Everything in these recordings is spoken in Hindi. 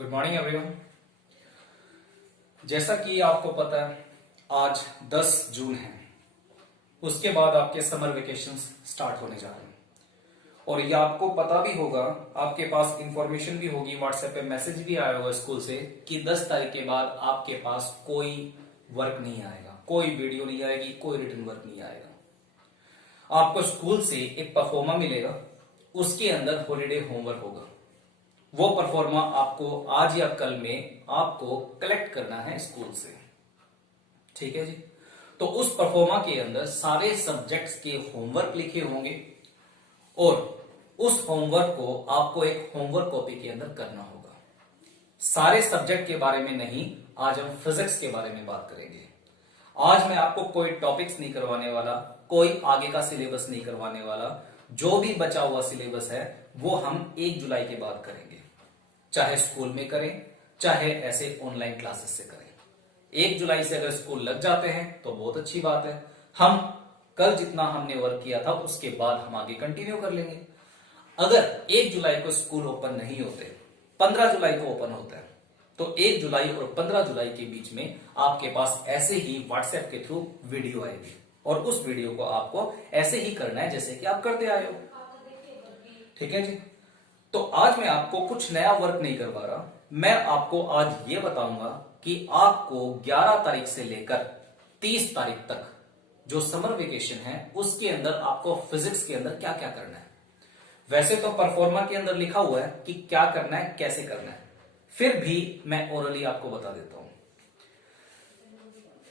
Good morning everyone. जैसा कि आपको पता है आज 10 जून है। उसके बाद आपके समर वेकेशंस स्टार्ट होने जा रहे हैं और ये आपको पता भी होगा, आपके पास इंफॉर्मेशन भी होगी, व्हाट्सएप पे मैसेज भी आया होगा स्कूल से कि 10 तारीख के बाद आपके पास कोई वर्क नहीं आएगा, कोई वीडियो नहीं आएगी, कोई रिटन वर्क नहीं आएगा। आपको स्कूल से एक परफॉर्मा मिलेगा, उसके अंदर हॉलीडे होमवर्क होगा। वो परफॉर्मा आपको आज या कल में आपको कलेक्ट करना है स्कूल से, ठीक है जी। तो उस परफॉर्मा के अंदर सारे सब्जेक्ट्स के होमवर्क लिखे होंगे और उस होमवर्क को आपको एक होमवर्क कॉपी के अंदर करना होगा। सारे सब्जेक्ट के बारे में नहीं, आज हम फिजिक्स के बारे में बात करेंगे। आज मैं आपको कोई टॉपिक्स नहीं करवाने वाला, कोई आगे का सिलेबस नहीं करवाने वाला। जो भी बचा हुआ सिलेबस है वो हम 1 जुलाई के बाद करेंगे, चाहे स्कूल में करें चाहे ऐसे ऑनलाइन क्लासेस से करें। 1 जुलाई से अगर स्कूल लग जाते हैं तो बहुत अच्छी बात है। हम कल जितना हमने वर्क किया था उसके बाद हम आगे कंटिन्यू कर लेंगे। अगर 1 जुलाई को स्कूल ओपन नहीं होते, 15 जुलाई को ओपन होता है, तो 1 जुलाई और 15 जुलाई के बीच में आपके पास ऐसे ही व्हाट्सएप के थ्रू वीडियो आएगी और उस वीडियो को आपको ऐसे ही करना है जैसे कि आप करते आए हो, ठीक है जी। तो आज मैं आपको कुछ नया वर्क नहीं करवा रहा, मैं आपको आज ये बताऊंगा कि आपको 11 तारीख से लेकर 30 तारीख तक जो समर वेकेशन है उसके अंदर आपको फिजिक्स के अंदर क्या क्या करना है। वैसे तो परफॉर्मा के अंदर लिखा हुआ है कि क्या करना है, कैसे करना है, फिर भी मैं ओरली आपको बता देता हूं।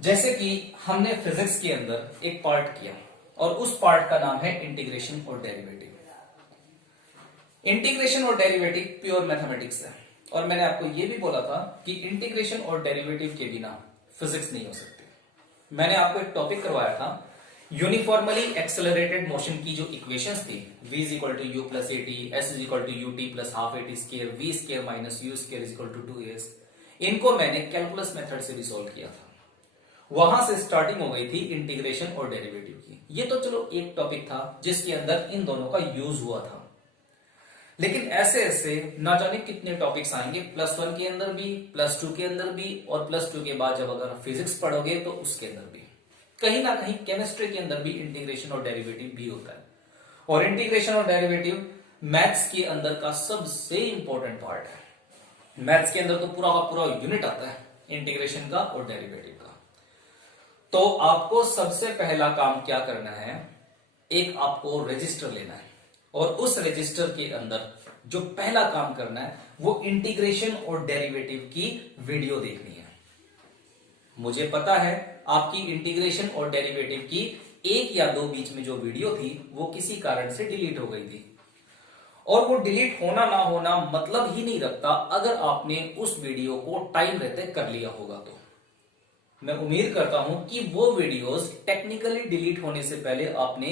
जैसे कि हमने फिजिक्स के अंदर एक पार्ट किया और उस पार्ट का नाम है इंटीग्रेशन और डेरिवेटिव। इंटीग्रेशन और डेरिवेटिव प्योर मैथमेटिक्स है और मैंने आपको यह भी बोला था कि इंटीग्रेशन और डेरिवेटिव के बिना फिजिक्स नहीं हो सकती। मैंने आपको एक टॉपिक करवाया था, यूनिफॉर्मली एक्सेलरेटेड मोशन की जो इक्वेशंस थी, v is equal to u plus at, s is equal to u t plus half at square, v square minus u square is equal to 2s। इनको मैंने कैलकुलस मेथड से भी सॉल्व किया था। वहां से स्टार्टिंग हो गई थी इंटीग्रेशन और डेरिवेटिव की। ये तो चलो एक टॉपिक था जिसके अंदर इन दोनों का यूज हुआ था, लेकिन ऐसे ऐसे ना जाने कितने टॉपिक्स आएंगे +1 के अंदर भी, +2 के अंदर भी और +2 के बाद जब अगर फिजिक्स पढ़ोगे तो उसके अंदर भी, कहीं ना कहीं केमिस्ट्री के अंदर भी इंटीग्रेशन और डेरिवेटिव भी होता है। और इंटीग्रेशन और डेरिवेटिव मैथ्स के अंदर का सबसे इंपॉर्टेंट पार्ट है। मैथ्स के अंदर तो पूरा का पूरा यूनिट आता है इंटीग्रेशन का और डेरिवेटिव का। तो आपको सबसे पहला काम क्या करना है, एक आपको रजिस्टर लेना है और उस रजिस्टर के अंदर जो पहला काम करना है वो इंटीग्रेशन और डेरिवेटिव की वीडियो देखनी है। मुझे पता है आपकी इंटीग्रेशन और डेरिवेटिव की 1 या 2 बीच में जो वीडियो थी वो किसी कारण से डिलीट हो गई थी और वो डिलीट होना ना होना मतलब ही नहीं रखता अगर आपने उस वीडियो को टाइम रहते कर लिया होगा। तो मैं उम्मीद करता हूं कि वो वीडियोस टेक्निकली डिलीट होने से पहले आपने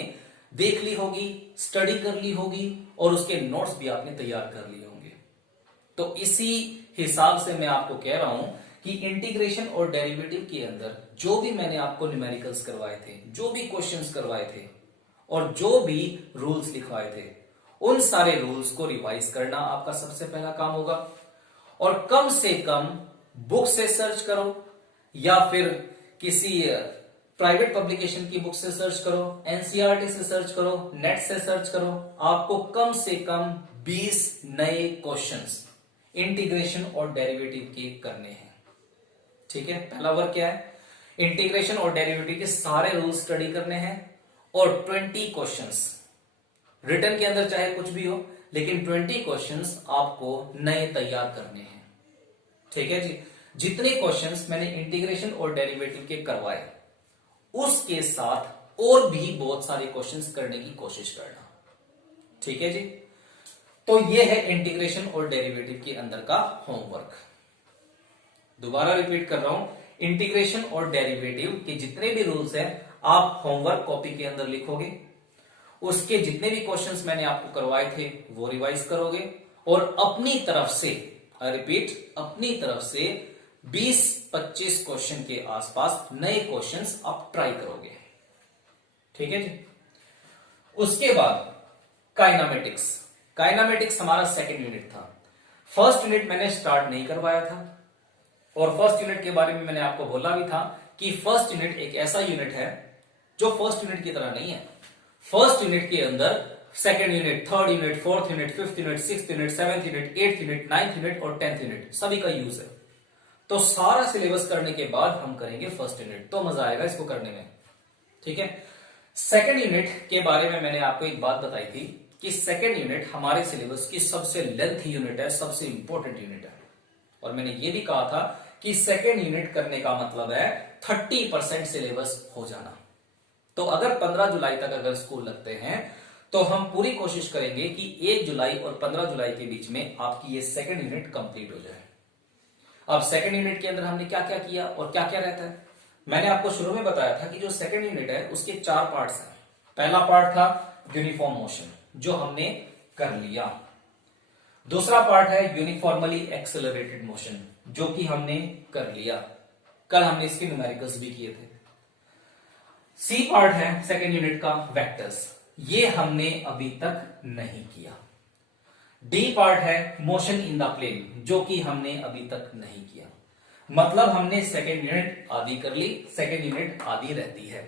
देख ली होगी, स्टडी कर ली होगी और उसके नोट्स भी आपने तैयार कर लिए होंगे। तो इसी हिसाब से मैं आपको कह रहा हूं कि इंटीग्रेशन और डेरिवेटिव के अंदर जो भी मैंने आपको न्यूमेरिकल्स करवाए थे, जो भी क्वेश्चंस करवाए थे और जो भी रूल्स लिखवाए थे, उन सारे रूल्स को रिवाइज करना आपका सबसे पहला काम होगा। और कम से कम बुक से सर्च करो या फिर किसी प्राइवेट पब्लिकेशन की बुक से सर्च करो, एनसीईआरटी से सर्च करो, नेट से सर्च करो। आपको कम से कम 20 नए क्वेश्चंस इंटीग्रेशन और डेरिवेटिव के करने हैं, ठीक है। पहला वर्क क्या है, इंटीग्रेशन और डेरिवेटिव के सारे रूल्स स्टडी करने हैं और 20 क्वेश्चंस रिटन के अंदर चाहे कुछ भी हो, लेकिन 20 क्वेश्चंस आपको नए तैयार करने हैं, ठीक है जी। जितने क्वेश्चंस मैंने इंटीग्रेशन और डेरिवेटिव के करवाए उसके साथ और भी बहुत सारे क्वेश्चंस करने की कोशिश करना, ठीक है जी। तो यह है इंटीग्रेशन और डेरिवेटिव के अंदर का होमवर्क। दोबारा रिपीट कर रहा हूं, इंटीग्रेशन और डेरिवेटिव के जितने भी रूल्स हैं आप होमवर्क कॉपी के अंदर लिखोगे, उसके जितने भी क्वेश्चंस मैंने आपको करवाए थे वो रिवाइज करोगे और अपनी तरफ से, रिपीट, अपनी तरफ से 20-25 क्वेश्चन के आसपास नए क्वेश्चंस आप ट्राई करोगे, ठीक है जी। उसके बाद काइनामेटिक्स हमारा सेकंड यूनिट था। फर्स्ट यूनिट मैंने स्टार्ट नहीं करवाया था, और फर्स्ट यूनिट के बारे में मैंने आपको बोला भी था कि फर्स्ट यूनिट एक ऐसा यूनिट है जो फर्स्ट यूनिट की तरह नहीं है। फर्स्ट यूनिट के अंदर second unit, third unit, fourth unit, fifth unit, sixth unit, seventh unit, eighth unit, ninth unit और 10th यूनिट सभी का यूज है। तो सारा सिलेबस करने के बाद हम करेंगे फर्स्ट यूनिट, तो मजा आएगा इसको करने में। ठीक है। सेकेंड यूनिट के बारे में मैंने आपको एक बात बताई थी कि सेकेंड यूनिट हमारे सिलेबस की सबसे लेंथी यूनिट है, सबसे इंपॉर्टेंट यूनिट है। और मैंने ये भी कहा था कि सेकेंड यूनिट करने का मतलब है 30% सिलेबस हो जाना। तो अगर 15 जुलाई तक अगर स्कूल लगते हैं तो हम पूरी कोशिश करेंगे कि 1 जुलाई और 15 जुलाई के बीच में आपकी ये सेकेंड यूनिट कंप्लीट हो जाए। अब सेकेंड यूनिट के अंदर हमने क्या क्या किया और क्या क्या रहता है, मैंने आपको शुरू में बताया था कि जो सेकेंड यूनिट है उसके 4 पार्ट्स हैं। पहला पार्ट था यूनिफॉर्म मोशन, जो हमने कर लिया। दूसरा पार्ट है यूनिफॉर्मली एक्सेलरेटेड मोशन, जो कि हमने कर लिया। कल हमने इसके न्यूमेरिकल्स भी किए थे। सी पार्ट है सेकेंड यूनिट का वेक्टर्स, ये हमने अभी तक नहीं किया। डी पार्ट है मोशन इन द प्लेन, जो कि हमने अभी तक नहीं किया। मतलब हमने सेकेंड यूनिट आधी कर ली, सेकेंड यूनिट आधी रहती है।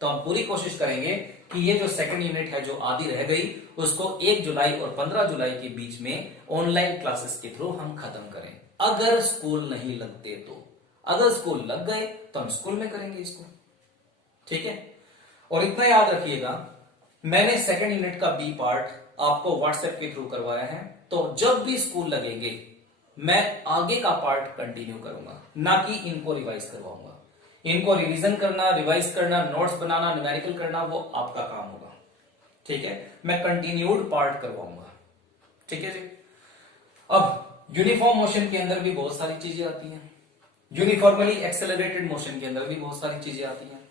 तो हम पूरी कोशिश करेंगे कि ये जो सेकेंड यूनिट है जो आधी रह गई उसको 1 जुलाई और 15 जुलाई के बीच में ऑनलाइन क्लासेस के थ्रू हम खत्म करें। अगर स्कूल नहीं लगते तो, अगर स्कूल लग गए तो हम स्कूल में करेंगे इसको। ठीक है। और इतना याद रखिएगा, मैंने सेकेंड यूनिट का बी पार्ट आपको व्हाट्सएप के थ्रू करवाया है, तो जब भी स्कूल लगेंगे मैं आगे का पार्ट कंटिन्यू करूंगा, ना कि इनको रिवाइज करवाऊंगा। इनको रिवीजन करना, रिवाइज करना, नोट्स बनाना, न्यूमेरिकल करना वो आपका काम होगा। ठीक है। मैं कंटिन्यूड पार्ट करवाऊंगा। ठीक है जी। अब यूनिफॉर्म मोशन के अंदर भी बहुत सारी चीजें आती हैं, यूनिफॉर्मली एक्सेलरेटेड मोशन के अंदर भी बहुत सारी चीजें आती हैं।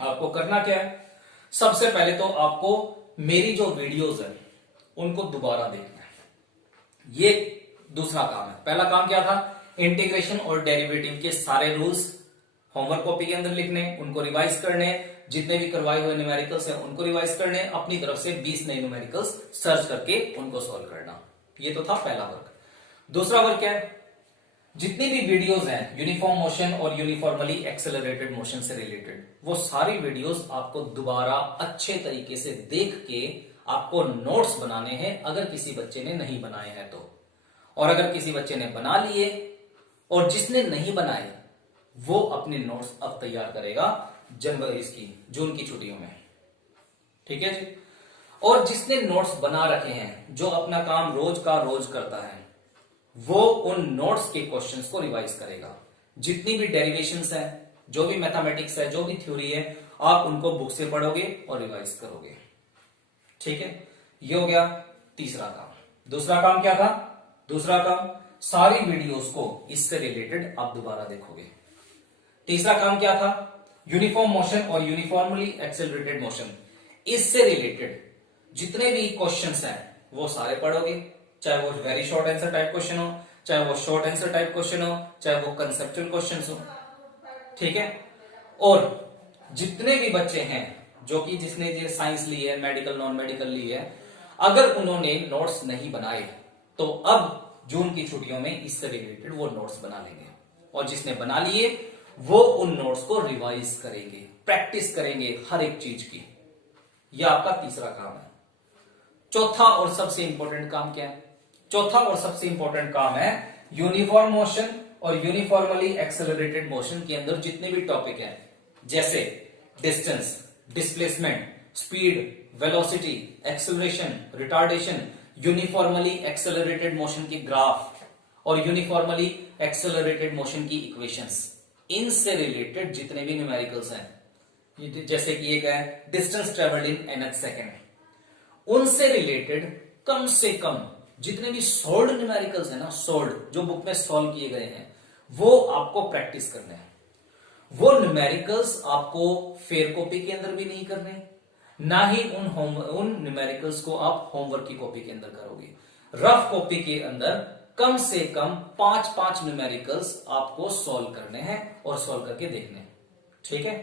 आपको करना क्या है, सबसे पहले तो आपको मेरी जो वीडियोस है उनको दोबारा देखना है। ये दूसरा काम है। पहला काम क्या था, इंटीग्रेशन और डेरिवेटिव के सारे रूल्स होमवर्क कॉपी के अंदर लिखने, उनको रिवाइज करने, जितने भी करवाए हुए न्यूमेरिकल्स हैं उनको रिवाइज करने, अपनी तरफ से 20 नए न्यूमेरिकल्स सर्च करके उनको सॉल्व करना। ये तो था पहला वर्क। दूसरा वर्क क्या है, जितनी भी वीडियोस हैं यूनिफॉर्म मोशन और यूनिफॉर्मली एक्सेलरेटेड मोशन से रिलेटेड, वो सारी वीडियोस आपको दोबारा अच्छे तरीके से देख के आपको नोट्स बनाने हैं, अगर किसी बच्चे ने नहीं बनाए हैं तो। और अगर किसी बच्चे ने बना लिए और जिसने नहीं बनाए वो अपने नोट्स अब तैयार करेगा जून की छुट्टियों में। ठीक है जी। और जिसने नोट्स बना रखे हैं, जो अपना काम रोज का रोज करता है, वो उन नोट्स के क्वेश्चंस को रिवाइज करेगा। जितनी भी डेरिवेशंस है, जो भी मैथमेटिक्स है, जो भी थ्योरी है, आप उनको बुक से पढ़ोगे और रिवाइज करोगे। ठीक है। ये हो गया तीसरा काम। दूसरा काम क्या था, दूसरा काम सारी वीडियोस को इससे रिलेटेड आप दोबारा देखोगे। तीसरा काम क्या था, यूनिफॉर्म मोशन और यूनिफॉर्मली एक्सेलरेटेड मोशन, इससे रिलेटेड जितने भी क्वेश्चंस हैं वो सारे पढ़ोगे, चाहे वो very short answer type question हो, चाहे वो शॉर्ट आंसर टाइप क्वेश्चन हो, चाहे वो कंसेप्चुअल क्वेश्चन हो। ठीक है। और जितने भी बच्चे हैं जो कि जिसने साइंस ली है, मेडिकल नॉन मेडिकल ली है, अगर उन्होंने नोट्स नहीं बनाए तो अब जून की छुट्टियों में इससे रिलेटेड वो नोट्स बना लेंगे। और जिसने बना लिए वो उन नोट्स को रिवाइज करेंगे, प्रैक्टिस करेंगे हर एक चीज की। यह आपका तीसरा काम है। चौथा और सबसे इंपॉर्टेंट काम क्या है, चौथा और सबसे इंपॉर्टेंट काम है यूनिफॉर्म मोशन और यूनिफॉर्मली एक्सेलरेटेड मोशन के अंदर जितने भी टॉपिक हैं, जैसे distance, displacement, speed, velocity, acceleration, retardation, uniformly accelerated motion की ग्राफ और यूनिफॉर्मली एक्सेलरेटेड मोशन की इक्वेशंस, इनसे रिलेटेड जितने भी न्यूमेरिकल्स हैं, जैसे कि एक है distance travelled in nth second, उनसे रिलेटेड कम से कम जितने भी सोल्ड न्यूमेरिकल्स है ना, सोल्ड जो बुक में सॉल्व किए गए हैं, वो आपको प्रैक्टिस करने हैं। वो न्यूमेरिकल्स आपको फेयर कॉपी के अंदर भी नहीं करने, ना ही उन न्यूमेरिकल्स को आप होमवर्क की कॉपी के अंदर करोगे। रफ कॉपी के अंदर कम से कम 5-5 न्यूमेरिकल्स आपको सॉल्व करने हैं और सॉल्व करके देखने हैं। ठीक है।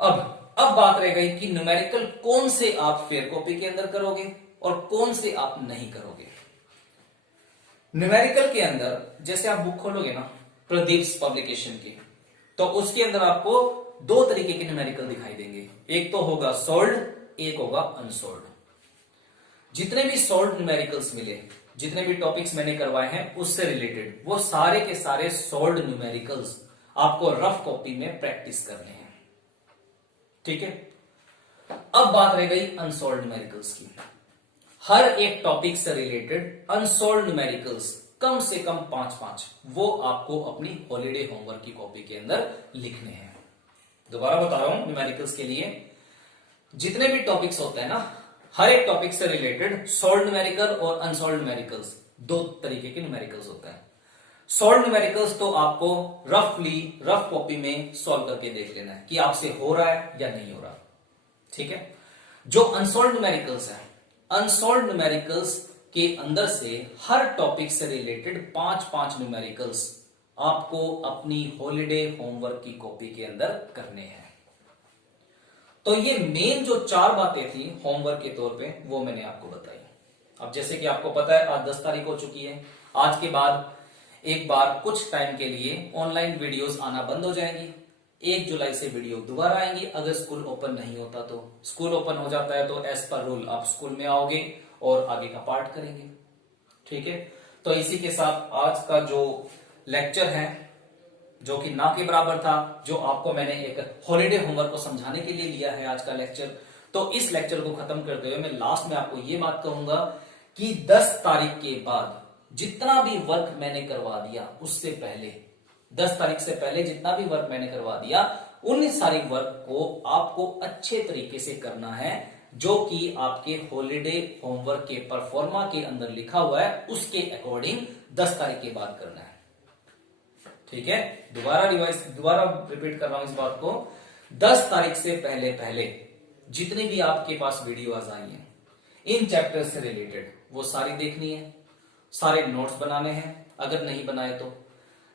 अब बात रह गई कि न्यूमेरिकल कौन से आप फेयर कॉपी के अंदर करोगे और कौन से आप नहीं करोगे। न्यूमेरिकल के अंदर जैसे आप बुक खोलोगे ना प्रदीप पब्लिकेशन की, तो उसके अंदर आपको दो तरीके के न्यूमेरिकल दिखाई देंगे, एक तो होगा सोल्ड, एक होगा अनसोल्ड। जितने भी सोल्ड न्यूमेरिकल्स मिले, जितने भी टॉपिक्स मैंने करवाए हैं उससे रिलेटेड, वो सारे के सारे सोल्ड न्यूमेरिकल्स आपको रफ कॉपी में प्रैक्टिस करने हैं। ठीक है, अब बात रह गई अनसोल्ड न्यूमेरिकल्स की। हर एक टॉपिक से रिलेटेड अनसोल्ड न्यूमेरिकल्स कम से कम 5-5 वो आपको अपनी हॉलीडे होमवर्क की कॉपी के अंदर लिखने हैं। दोबारा बता रहा हूं, न्यूमेरिकल्स के लिए जितने भी टॉपिक्स होते हैं ना, हर एक टॉपिक से रिलेटेड सोल्ड न्यूमेरिकल और अनसोल्ड न्यूमेरिकल्स, दो तरीके के न्यूमेरिकल्स होते हैं। सोल्ड न्यूमेरिकल्स तो आपको रफ कॉपी में सॉल्व करके देख लेना है कि आपसे हो रहा है या नहीं हो रहा। ठीक है, जो अनसोल्ड न्यूमेरिकल्स है, अनसोल्ड न्यूमेरिकल्स के अंदर से हर टॉपिक से रिलेटेड 5-5 न्यूमेरिकल्स आपको अपनी हॉलीडे होमवर्क की कॉपी के अंदर करने हैं। तो ये मेन जो 4 बातें थी होमवर्क के तौर पे, वो मैंने आपको बताई। अब जैसे कि आपको पता है आज 10 तारीख हो चुकी है, आज के बाद एक बार कुछ टाइम के लिए ऑनलाइन वीडियोस आना बंद हो जाएंगी। 1 जुलाई से वीडियो दोबारा आएंगी, अगर स्कूल ओपन नहीं होता तो। स्कूल ओपन हो जाता है तो एज पर रूल आप स्कूल में आओगे और आगे का पार्ट करेंगे। ठीक है, तो इसी के साथ आज का जो लेक्चर है, जो कि ना के बराबर था, जो आपको मैंने एक हॉलीडे होमवर्क को समझाने के लिए लिया है आज का लेक्चर, तो इस लेक्चर को खत्म करते हुए मैं लास्ट में आपको ये बात कहूंगा कि 10 तारीख के बाद जितना भी वर्क मैंने करवा दिया उससे पहले, 10 तारीख से पहले जितना भी वर्क मैंने करवा दिया, उन सारी वर्क को आपको अच्छे तरीके से करना है, जो कि आपके हॉलीडे होमवर्क के परफॉर्मा के अंदर लिखा हुआ है उसके अकॉर्डिंग 10 तारीख के बाद करना है। ठीक है, दोबारा रिपीट कर रहा हूं इस बात को। 10 तारीख से पहले जितनी भी आपके पास वीडियोस आई हैं इन चैप्टर से रिलेटेड, वो सारी देखनी है, सारे नोट्स बनाने हैं, अगर नहीं बनाए तो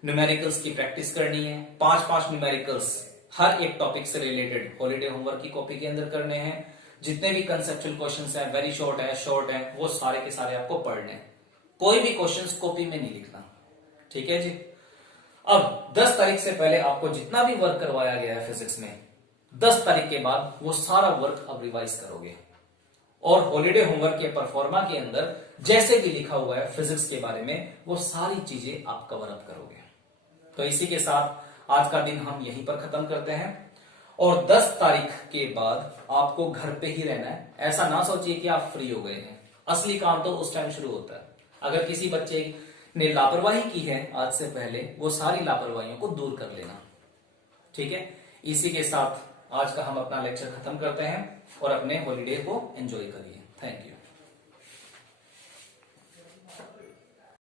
न्यूमेरिकल्स की प्रैक्टिस करनी है। 5-5 न्यूमेरिकल्स हर एक टॉपिक से रिलेटेड हॉलीडे होमवर्क की कॉपी के अंदर करने हैं। जितने भी कंसेप्चुअल क्वेश्चंस हैं, वेरी शॉर्ट है, वो सारे के सारे आपको पढ़ने हैं। कोई भी क्वेश्चंस कॉपी में नहीं लिखना। ठीक है जी। अब 10 तारीख से पहले आपको जितना भी वर्क करवाया गया है फिजिक्स में, 10 तारीख के बाद वो सारा वर्क अब रिवाइज करोगे और हॉलीडे होमवर्क के परफॉर्मा के अंदर जैसे भी लिखा हुआ है फिजिक्स के बारे में, वो सारी चीजें आप कवर अप करोगे। तो इसी के साथ आज का दिन हम यहीं पर खत्म करते हैं और 10 तारीख के बाद आपको घर पे ही रहना है। ऐसा ना सोचिए कि आप फ्री हो गए हैं, असली काम तो उस टाइम शुरू होता है। अगर किसी बच्चे ने लापरवाही की है आज से पहले, वो सारी लापरवाहियों को दूर कर लेना। ठीक है, इसी के साथ आज का हम अपना लेक्चर खत्म करते हैं और अपने हॉलीडे को एंजॉय करिए। Thank you.